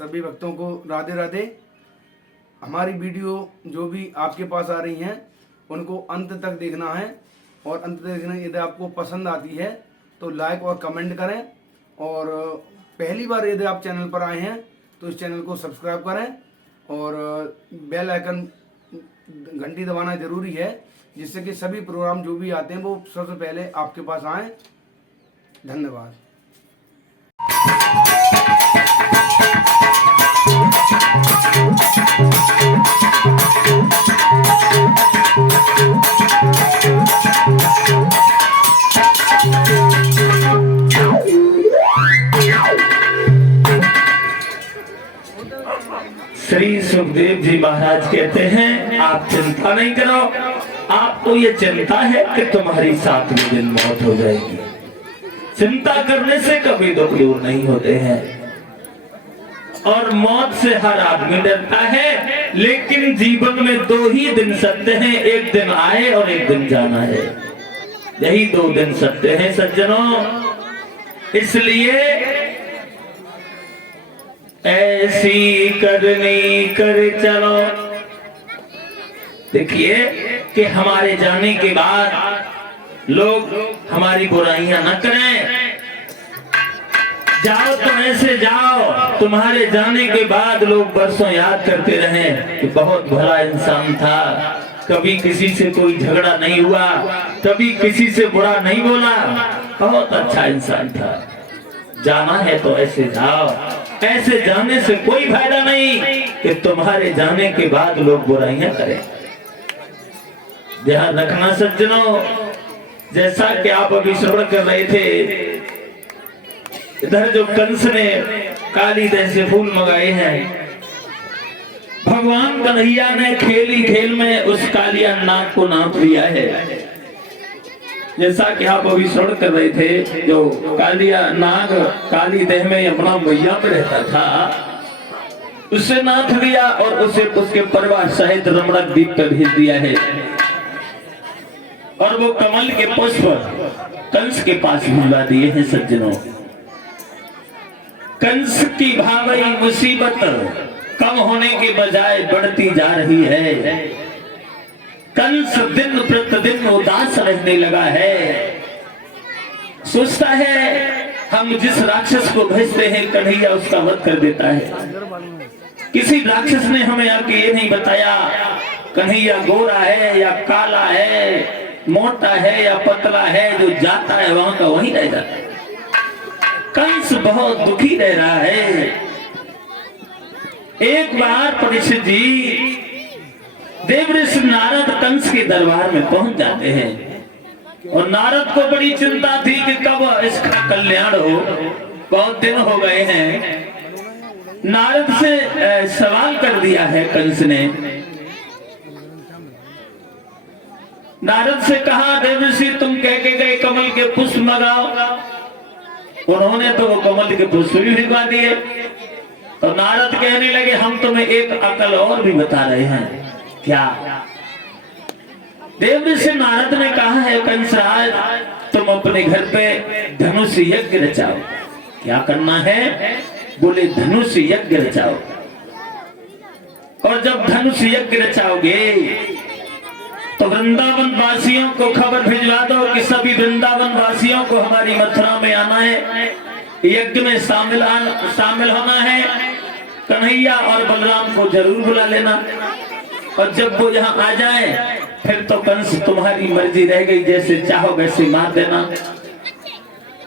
सभी भक्तों को राधे राधे। हमारी वीडियो जो भी आपके पास आ रही हैं उनको अंत तक देखना है, और अंत तक देखना, यदि आपको पसंद आती है तो लाइक और कमेंट करें, और पहली बार यदि आप चैनल पर आए हैं तो इस चैनल को सब्सक्राइब करें, और बेल आइकन घंटी दबाना जरूरी है, जिससे कि सभी प्रोग्राम जो भी आते हैं वो सबसे पहले आपके पास आए। धन्यवाद। श्री सुखदेव जी महाराज कहते हैं, आप चिंता नहीं करो, आपको ये चिंता है कि तुम्हारी 7वें दिन मौत हो जाएगी। चिंता करने से कभी दुख दूर नहीं होते हैं, और मौत से हर आदमी डरता है, लेकिन जीवन में 2 ही दिन सत्य हैं, एक दिन आए और एक दिन जाना है। यही 2 दिन सत्य हैं सज्जनों। इसलिए ऐसी करनी कर चलो। देखिए कि हमारे जाने के बाद लोग हमारी बुराइयां न करें। जाओ तो ऐसे जाओ, तुम्हारे जाने के बाद लोग बरसों याद करते रहें कि बहुत भला इंसान था, कभी किसी से कोई झगड़ा नहीं हुआ, कभी किसी से बुरा नहीं बोला, बहुत अच्छा इंसान था। जाना है तो ऐसे जाओ। ऐसे जाने से कोई फायदा नहीं कि तुम्हारे जाने के बाद लोग बुराइयां करें। ध्यान रखना सज्जनों, जैसा कि आप अभी श्रवण कर रहे थे, इधर जो कंस ने काली दह से फूल मंगाए हैं, भगवान कन्हैया ने खेली खेल में उस कालिया नाग को नाप दिया है। जैसा कि आप अभी श्रवण कर रहे थे, जो कालिया नाग काली देह में अपना मैया में रहता था, उसे नाथ दिया और उसे उसके परिवार सहित रमणक द्वीप पर भेज दिया है। और वो कमल के पुष्प कंस के पास भिजवा दिए हैं सज्जनों। कंस की भावई मुसीबत कम होने के बजाय बढ़ती जा रही है। कंस दिन प्रतिदिन उदास रहने लगा है। सोचता है हम जिस राक्षस को भेजते हैं कन्हैया उसका वध कर देता है। किसी राक्षस ने हमें आके ये नहीं बताया कन्हैया गोरा है या काला है, मोटा है या पतला है, जो जाता है वहां का वहीं रह जाता है। कंस बहुत दुखी रह रहा है। एक बार परीक्षित जी देवऋषि नारद कंस के दरबार में पहुंच जाते हैं, और नारद को बड़ी चिंता थी कि कब इसका कल्याण हो। बहुत दिन हो गए हैं। नारद से सवाल कर दिया है कंस ने। नारद से कहा, देवऋषि तुम कह के गए कमल के पुष्प मंगाओ, उन्होंने तो वो कमल के पुष्प भी भिजवा दिए। तो नारद कहने लगे, हम तुम्हें एक अकल और भी बता रहे हैं। क्या? देवऋषि नारद ने कहा है, कंसराज तुम अपने घर पे धनुष यज्ञ रचाओ। क्या करना है? बोले धनुष यज्ञ रचाओ। और जब धनुष यज्ञ रचाओगे तो वृंदावन वासियों को खबर भिजवा दो कि सभी वृंदावन वासियों को हमारी मथुरा में आना है, यज्ञ में शामिल होना है। कन्हैया और बलराम को जरूर बुला लेना, और जब वो यहाँ आ जाए फिर तो कंस तुम्हारी मर्जी रह गई, जैसे चाहो वैसे मार देना।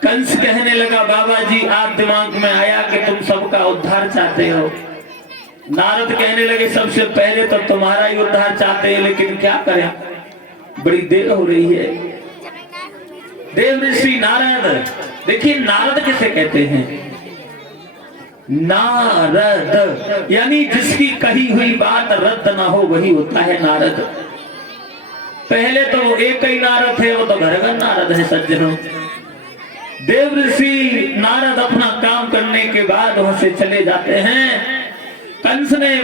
कंस कहने लगा, बाबा जी आप दिमाग में आया कि तुम सबका उद्धार चाहते हो। नारद कहने लगे, सबसे पहले तो तुम्हारा ही उद्धार चाहते हैं, लेकिन क्या करें, बड़ी देर हो रही है। देवऋषि नारद, देखिए नारद किसे कहते हैं? नारद यानी जिसकी कही हुई बात रद्द ना हो वही होता है नारद। पहले तो वो एक ही नारद थे, वो तो घर घर नारद है सज्जनों। देवऋषि नारद अपना काम करने के बाद वहां से चले जाते हैं। कंस ने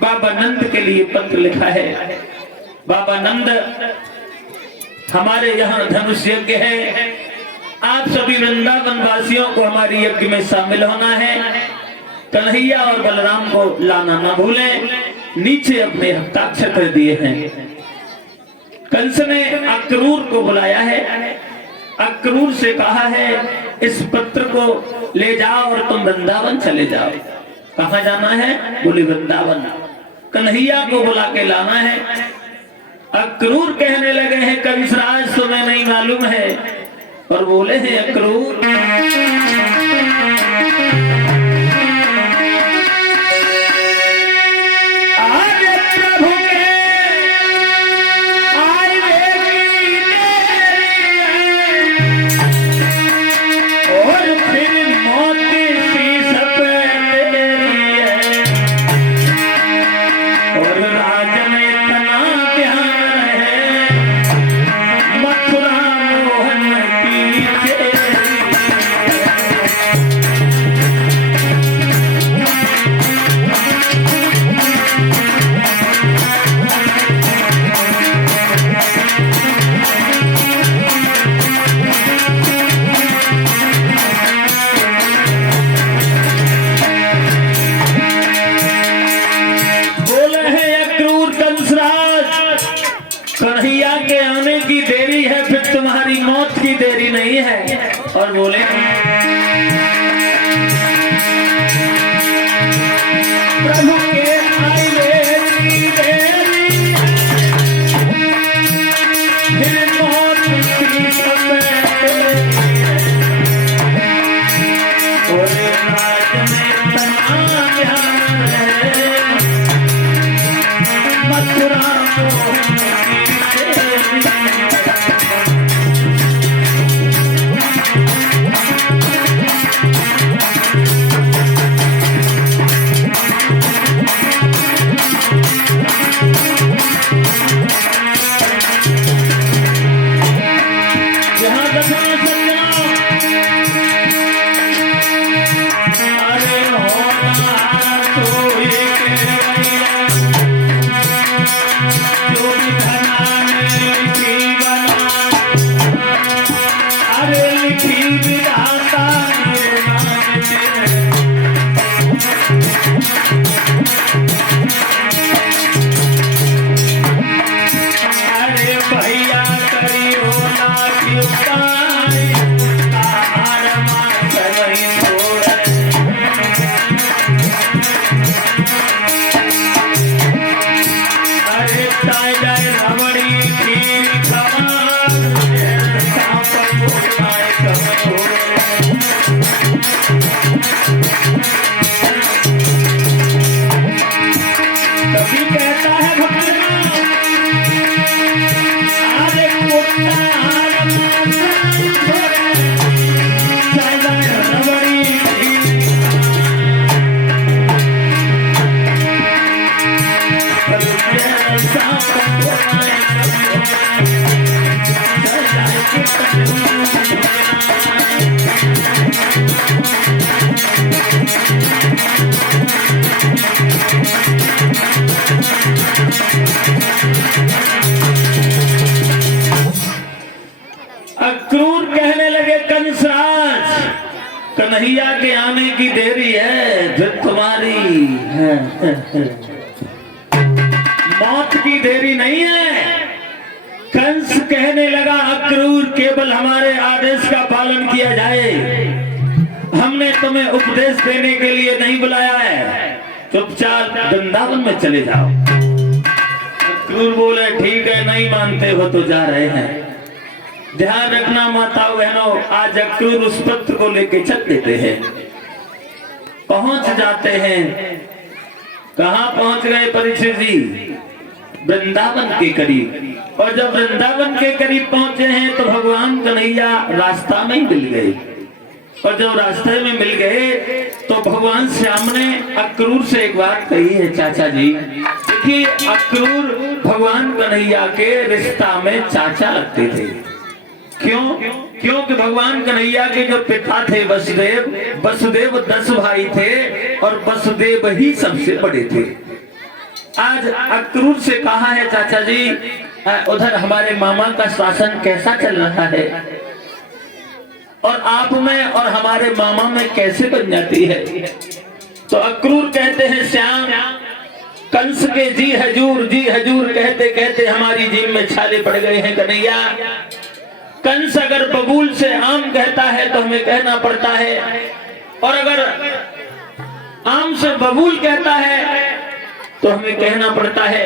बाबा नंद के लिए पत्र लिखा है। बाबा नंद, हमारे यहाँ धनुष यज्ञ है, आप सभी वृंदावन वासियों को हमारी यज्ञ में शामिल होना है। कन्हैया और बलराम को लाना न भूलें। नीचे अपने हस्ताक्षर कर दिए हैं। कंस ने अक्रूर को बुलाया है, अक्रूर से कहा है इस पत्र को ले जाओ और तुम वृंदावन चले जाओ। कहाँ जाना है? बोले वृंदावन। कन्हैया को बुला के लाना है। अक्रूर कहने लगे हैं कंसराज तुम्हें नहीं मालूम है, और बोले हैं अक्रूर कन्हैया के आने की देरी है, फिर तुम्हारी मौत की देरी नहीं है। और बोले प्रभु के आए की देरी फिर मौत की समय। और राज में तना ध्यान है, मथुरा अक्रूर कहने लगे कंसराज कन्हैया के आने की देरी है, फिर तुम्हारी मौत की देरी नहीं है। कंस कहने लगा अक्रूर केवल हमारे आदेश का पालन किया जाए, हमने तुम्हें उपदेश देने के लिए नहीं बुलाया है, चुपचाप वृंदावन में चले जाओ। अक्रूर बोले ठीक है, नहीं मानते हो तो जा रहे हैं। ध्यान रखना माताओं बहनों, आज अक्रूर उस पत्र को लेके चल देते हैं, पहुंच जाते हैं। कहां पहुंच गए परीक्षित जी? वृंदावन के करीब। और जब वृंदावन के करीब पहुंचे हैं तो भगवान कन्हैया रास्ता में ही मिल गए। और जब रास्ते में मिल गए तो भगवान श्याम ने अक्रूर से एक बात कही है। चाचा जी देखिए, अक्रूर भगवान कन्हैया के रिश्ता में चाचा लगते थे। क्यों? क्योंकि भगवान कन्हैया के जो पिता थे वसुदेव 10 भाई थे और वसुदेव ही सबसे बड़े थे। आज अक्रूर से कहा है चाचा जी उधर हमारे मामा का शासन कैसा चल रहा है, और आप में और हमारे मामा में कैसे बन जाती है? तो अक्रूर कहते हैं श्याम, कंस के जी हजूर कहते कहते हमारी जीभ में छाले पड़ गए हैं कन्हैया। कंस अगर बबूल से आम कहता है तो हमें कहना पड़ता है, और अगर आम से बबूल कहता है तो हमें कहना पड़ता है।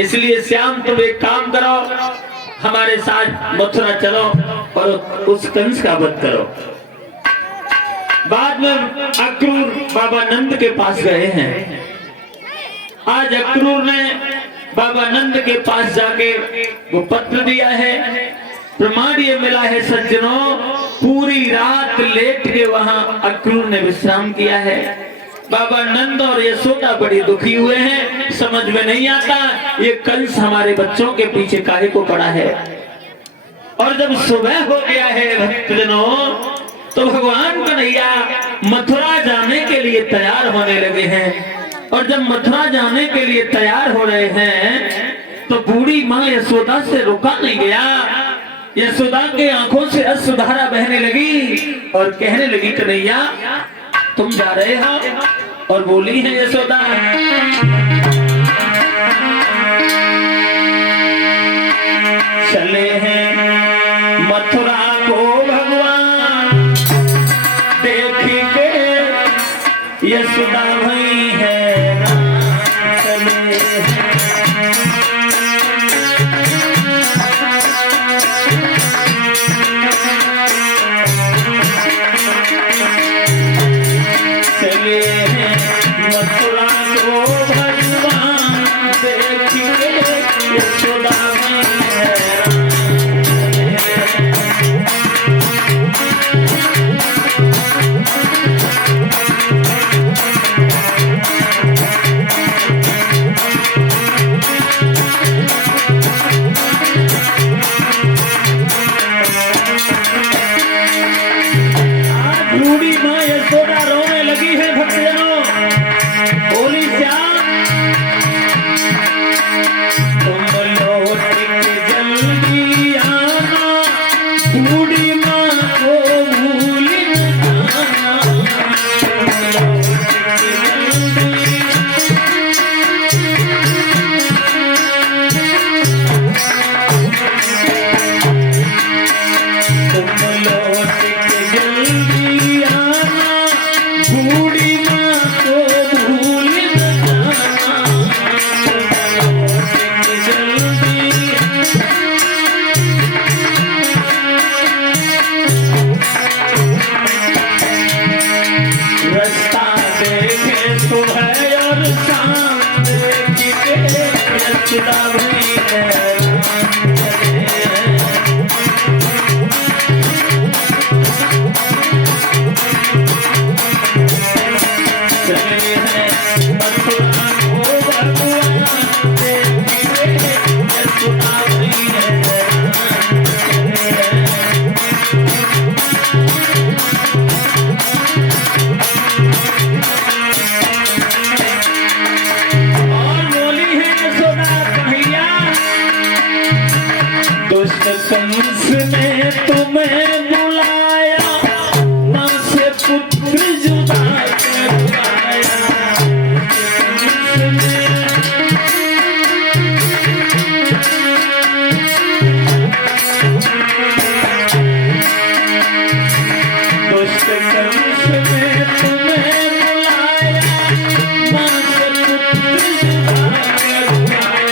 इसलिए श्याम तुम एक काम करो, हमारे साथ मथुरा चलो और उस कंस का वध करो। बाद में अक्रूर बाबा नंद के पास गए हैं। आज अक्रूर ने बाबा नंद के पास जाके वो पत्र दिया है। प्रमाण ये मिला है सज्जनों, पूरी रात लेट के वहां अक्रूर ने विश्राम किया है। बाबा नंद और यशोदा बड़ी दुखी हुए हैं, समझ में नहीं आता ये कंस हमारे बच्चों के पीछे काहे को पड़ा है। और जब सुबह हो गया है भक्तजनों, तो भगवान कन्हैया मथुरा जाने के लिए तैयार होने लगे हैं। और जब मथुरा जाने के लिए तैयार हो रहे हैं तो बूढ़ी माँ यशोदा से रुका नहीं गया। यशोदा के आंखों से अश्रुधारा बहने लगी और कहने लगी कन्हैया तुम जा रहे हो। और बोली है यशोदा, चले हैं मथुरा को भगवान देखी के, यशोदा भई है चले मथुरा को भगवान देखी के, यशोदा भई है। बूढ़ी माँ यशोदा रोने लगी है भक्तजनों, बोली श्याम तुम लौट के जल्दी आना, बूढ़ी माँ को भूल जाना। तुम लौट के जल्दी आना, बूढ़ी माँ को भूल जाना। जल्दी रास्ता देखे सुबह और शाम देखी के, यशोदा भई है। कंस ने तुम्हें बुलाया, माँ से पुत्र जुदा करवाया। दुष्ट कंस ने तुम्हें बुलाया, माँ से पुत्र जुदा करवाया।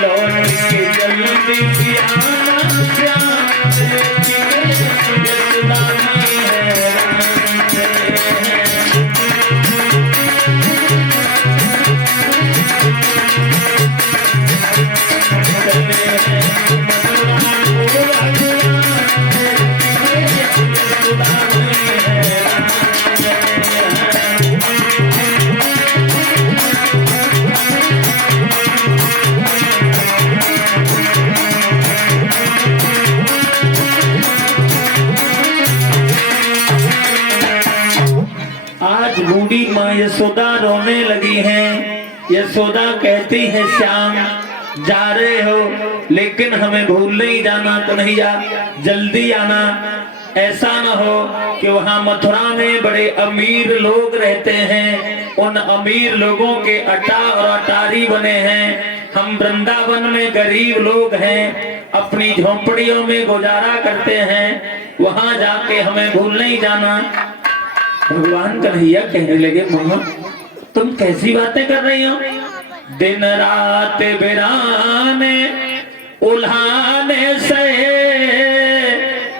लौट के जल्दी आना श्याम देखी के, यशोदा भई है। आज बूढ़ी माँ यशोदा रोने लगी हैं। यशोदा कहती है श्याम जा रहे हो, लेकिन हमें भूल नहीं जाना कन्हैया, जल्दी आना। ऐसा न हो कि वहां मथुरा में बड़े अमीर लोग रहते हैं, उन अमीर लोगों के अटा और अटारी बने हैं, हम वृंदावन में गरीब लोग हैं, अपनी झोंपड़ियों में गुजारा करते हैं, वहां जाके हमें भूल नहीं जाना। भगवान कन्हैया कहने लगे, मोहन तुम कैसी बातें कर रही हो? दिन रात बिराने उल्हाने से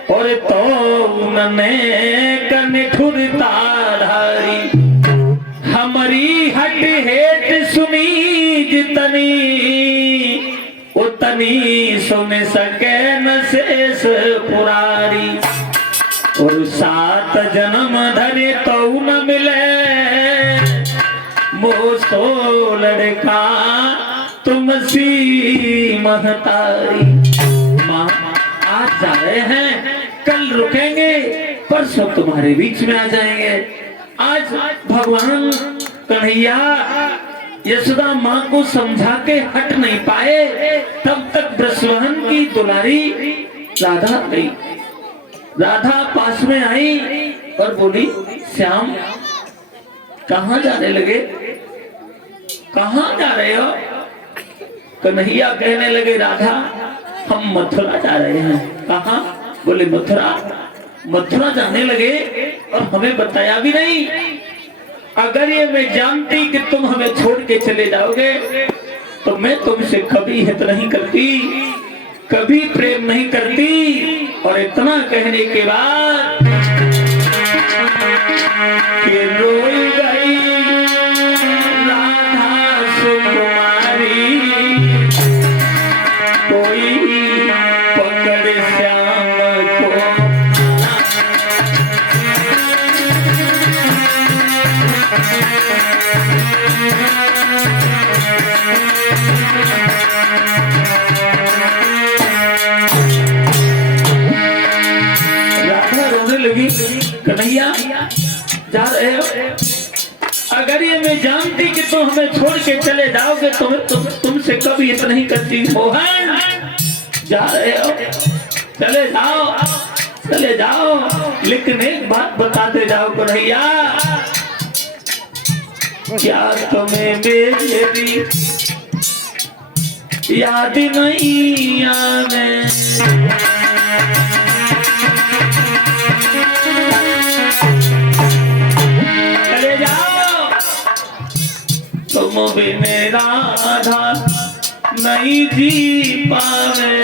और तो नने कनिठुरता धारी, हमारी हट हेट सुनी जितनी उतनी सुन सके न शेष पुरारी, और 7 जन्म धरे तो न मिले मोसो लड़का तुमसी महतारी। माँ आज जा रहे हैं, कल रुकेंगे, परसों तुम्हारे बीच में आ जाएंगे। आज भगवान कन्हैया यशोदा माँ को समझा के हट नहीं पाए, तब तक ब्रजवाहन की दुलारी राधा गई। राधा पास में आई और बोली, श्याम कहाँ जाने लगे, कहाँ जा रहे हो? कन्हैया कहने लगे, राधा हम मथुरा जा रहे हैं। कहाँ? बोले मथुरा। मथुरा जाने लगे और हमें बताया भी नहीं। अगर ये मैं जानती कि तुम हमें छोड़ के चले जाओगे तो मैं तुमसे कभी हित नहीं करती, कभी प्रेम नहीं करती। और इतना कहने के बाद कि रोई गई राधा सुकुमारी, कोई पकड़ श्याम को। राधा रोने लगी, कन्हैया जा रहे हो? अगर ये मैं जानती कि तुम हमें छोड़ के चले जाओगे तो मैं तुमसे कभी इतना नहीं करती। मोहन जा रहे हो, चले जाओ, चले जाओ, लेकिन एक बात बताते जाओ कन्हैया, क्या तुम्हें मेरी याद नहीं आने? चले जाओ, तुम बिन राधा नहीं जी पावे।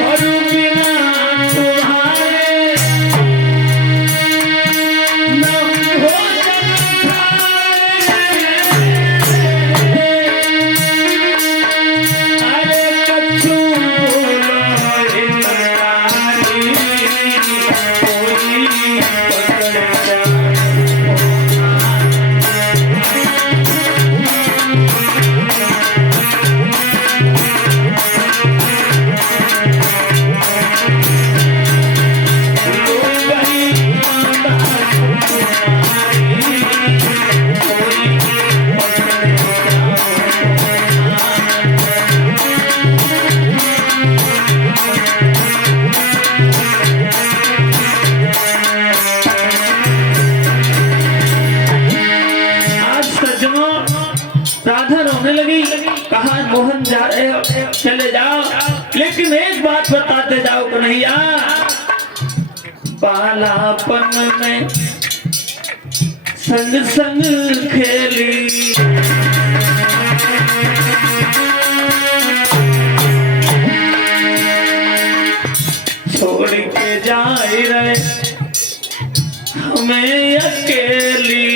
और बिना तुम्हारे न भोजन खाए, अरे कछु बोलो इनारी, कोई पकड़ जाए। राधा रोने लगी, कहा मोहन जा रहे हो, चले जाओ, लेकिन एक बात बताते जाओ कन्हैया, बालापन में संग संग खेली, छोड़ के जाए रहे हमें अकेली।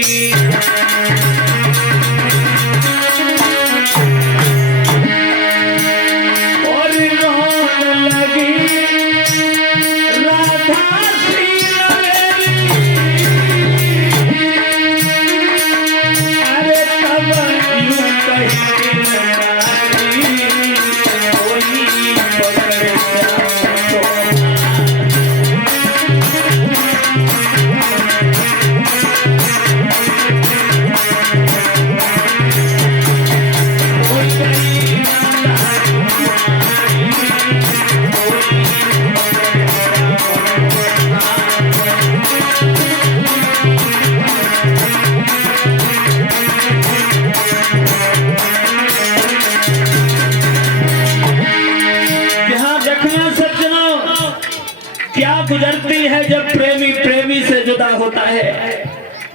गुजरती है जब प्रेमी प्रेमी से जुदा होता है।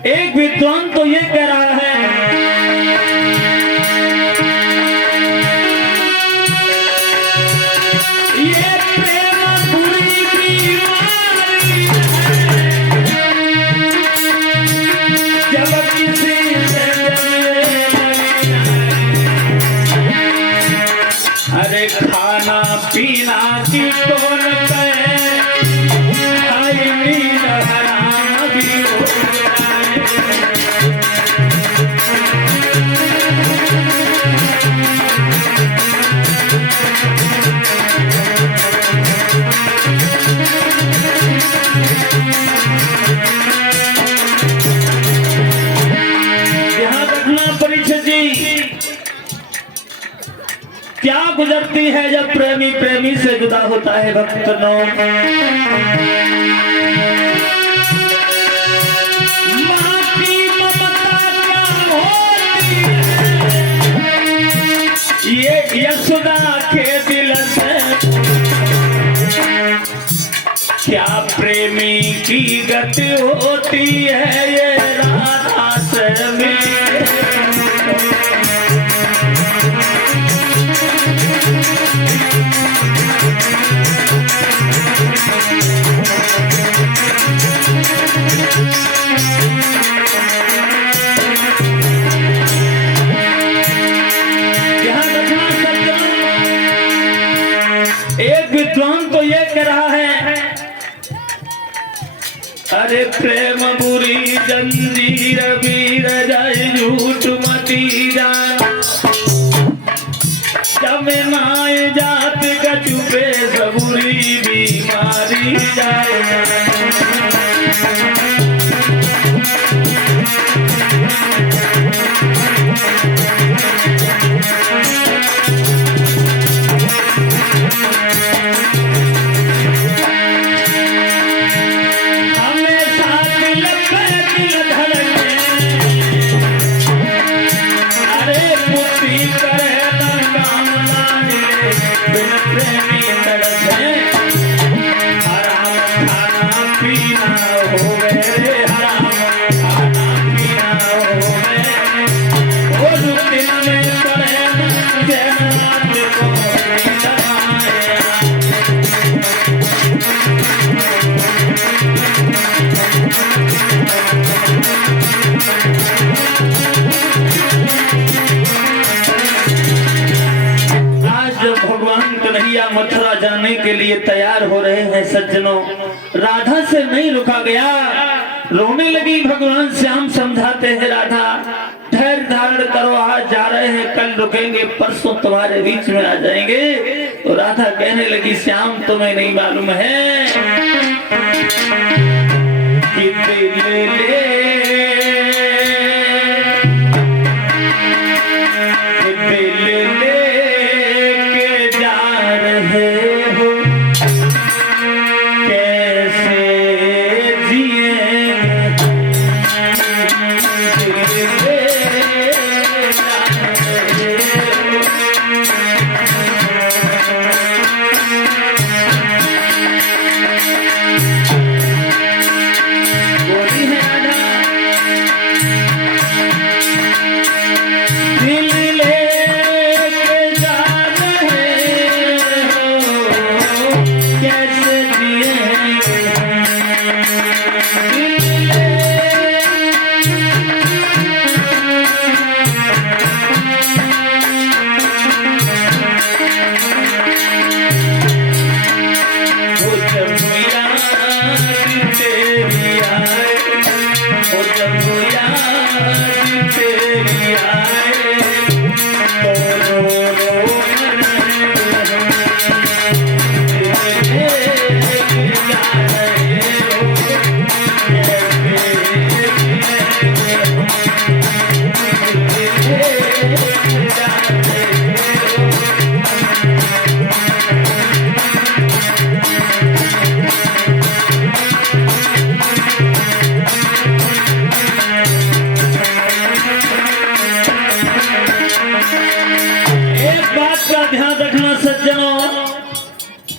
एक विद्वान तो ये कह रहा है, ये प्रेम बुरी बीमारी है, जब किसी से अरे खाना पीना की कौन कहे, खाई नींद हराम भी हो जाए। ध्यान रखना परीक्षित जी, क्या गुजरती है जब प्रेमी प्रेमी से जुदा होता है भक्तों। माँ की ममता क्या होती है, ये यशोदा के दिल से क्या प्रेमी की गति होती है, ये राधा से मिले। एक विद्वान तो ये कह रहा है, अरे प्रेम बुरी जंजीर वीर जाए झूठ मती जाना, जब नाय जात का चुपे सबुरी बीमारी जाए। मथुरा जाने के लिए तैयार हो रहे हैं सज्जनों, राधा से नहीं रुका गया, रोने लगी। भगवान श्याम समझाते हैं, राधा धैर्य धारण करो, आज जा रहे हैं, कल रुकेंगे, परसों तुम्हारे बीच में आ जाएंगे। तो राधा कहने लगी, श्याम तुम्हें नहीं मालूम है कि दिल ले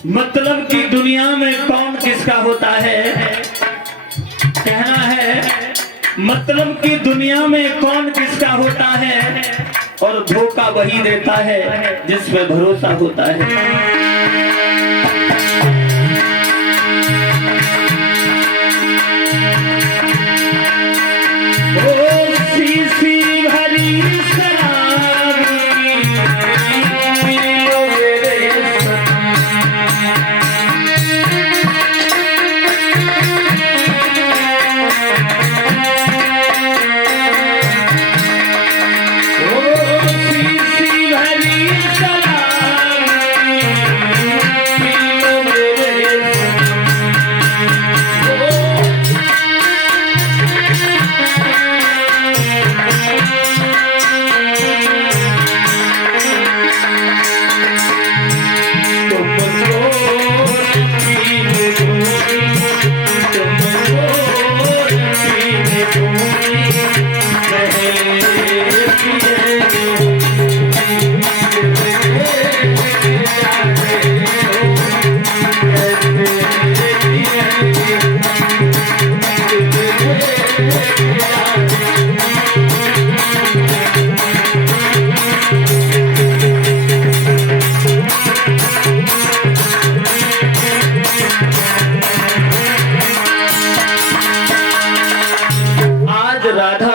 मतलब की दुनिया में कौन किसका होता है, कहना है मतलब कि दुनिया में कौन किसका होता है, और धोखा वही देता है जिस पे भरोसा होता है।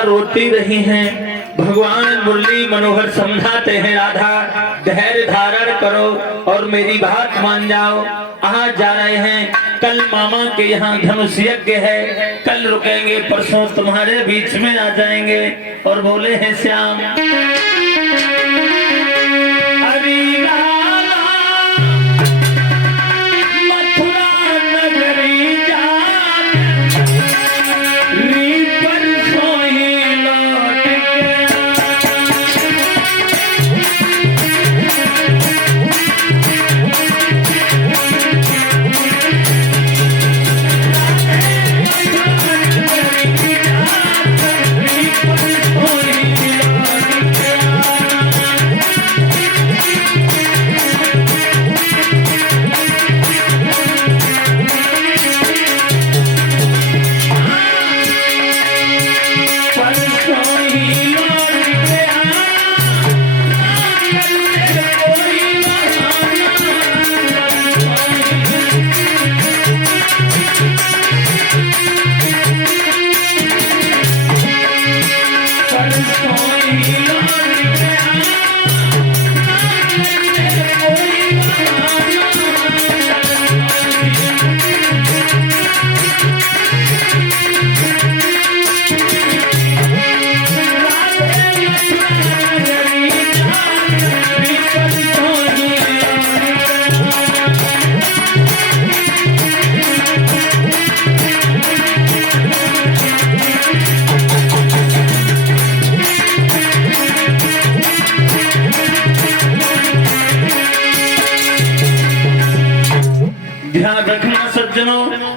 रोती रही हैं, भगवान मुरली मनोहर समझाते हैं, राधा धैर्य धारण करो और मेरी बात मान जाओ। आज जा रहे हैं, कल मामा के यहाँ धनुष यज्ञ है, कल रुकेंगे, परसों तुम्हारे बीच में आ जाएंगे। और बोले हैं श्याम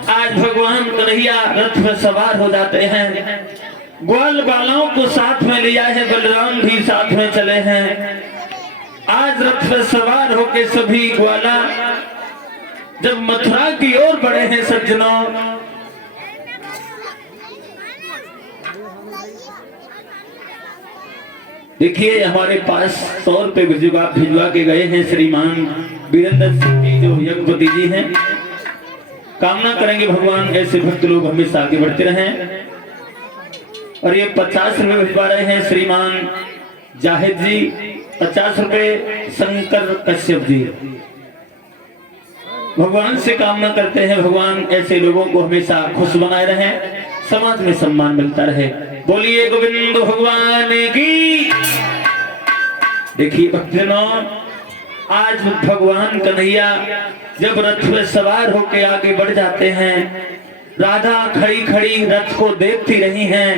आज भगवान कन्हैया रथ में सवार हो जाते हैं। ग्वाल बालों को साथ में लिया है, बलराम भी साथ में चले हैं। आज रथ में सवार होके सभी ग्वाला जब मथुरा की ओर बढ़े हैं सज्जनों, देखिए हमारे पास 100 रुपए भिजवा के गए हैं श्रीमान वीरेंद्र सिंह जी जो यज्ञपति जी हैं। कामना करेंगे भगवान ऐसे भक्त लोग हमेशा आगे बढ़ते रहें। और ये 50 रुपए भिजवा रहे हैं श्रीमान जाहिद जी, 50 रुपए शंकर कश्यप जी। भगवान से कामना करते हैं भगवान ऐसे लोगों को हमेशा खुश बनाए रहे, समाज में सम्मान मिलता रहे। बोलिए गोविंद भगवान की। देखिए भक्तजनों, आज भगवान कन्हैया जब रथ में सवार होकर आगे बढ़ जाते हैं, राधा खड़ी खड़ी रथ को देखती रही हैं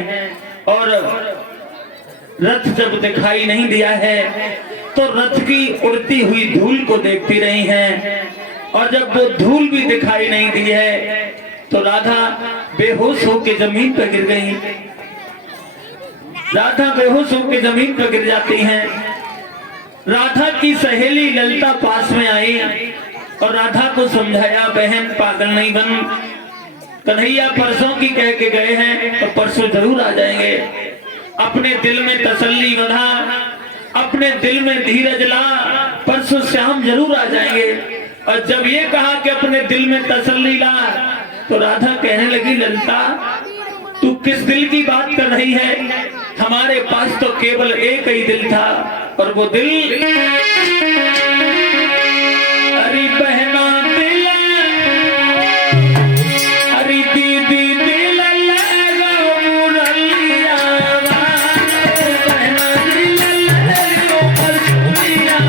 और रथ जब दिखाई नहीं दिया है तो रथ की उड़ती हुई धूल को देखती रही हैं। और जब वो धूल भी दिखाई नहीं दी है तो राधा बेहोश होकर जमीन पर गिर गई। राधा बेहोश होकर जमीन पर गिर जाती हैं। राधा की सहेली ललिता पास में आई और राधा को समझाया, बहन पागल नहीं बन, कन्हैया परसों की कह के गए हैं और परसों जरूर आ जाएंगे। अपने दिल में तसल्ली बढ़ा, अपने दिल में धीरज ला, परसों शाम जरूर आ जाएंगे। और जब ये कहा कि अपने दिल में तसल्ली ला, तो राधा कहने लगी, ललिता तू किस दिल की बात कर रही है? हमारे पास तो केवल एक ही दिल था, और वो दिल अरे बहना दिल, अरे दीदी दिल लगाओ मुरलिया, बहना दिल लगाओ मुरलिया।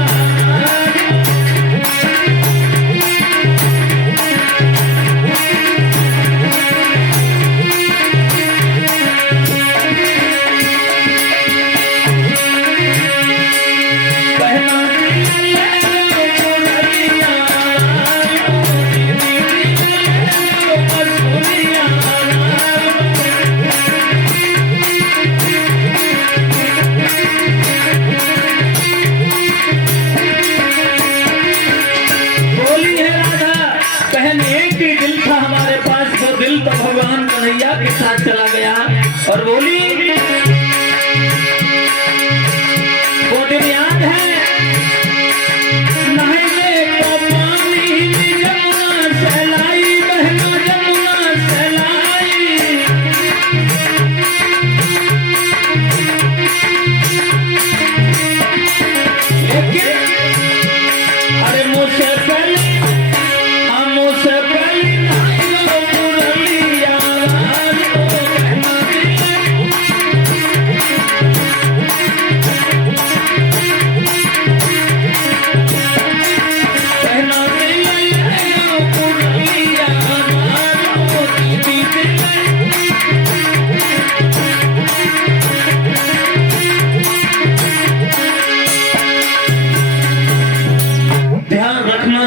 तो भगवान कन्हैया के साथ चला गया और बोली, वो दिन याद है, नहाने को पानी जमुना सहलाई, बहना जमुना सहलाई। लेकिन अरे मुझसे पहले, हम मुझसे पहले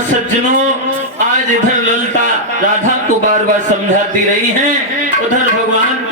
सज्जनों, आज इधर ललिता राधा को बार बार समझाती रही हैं, उधर भगवान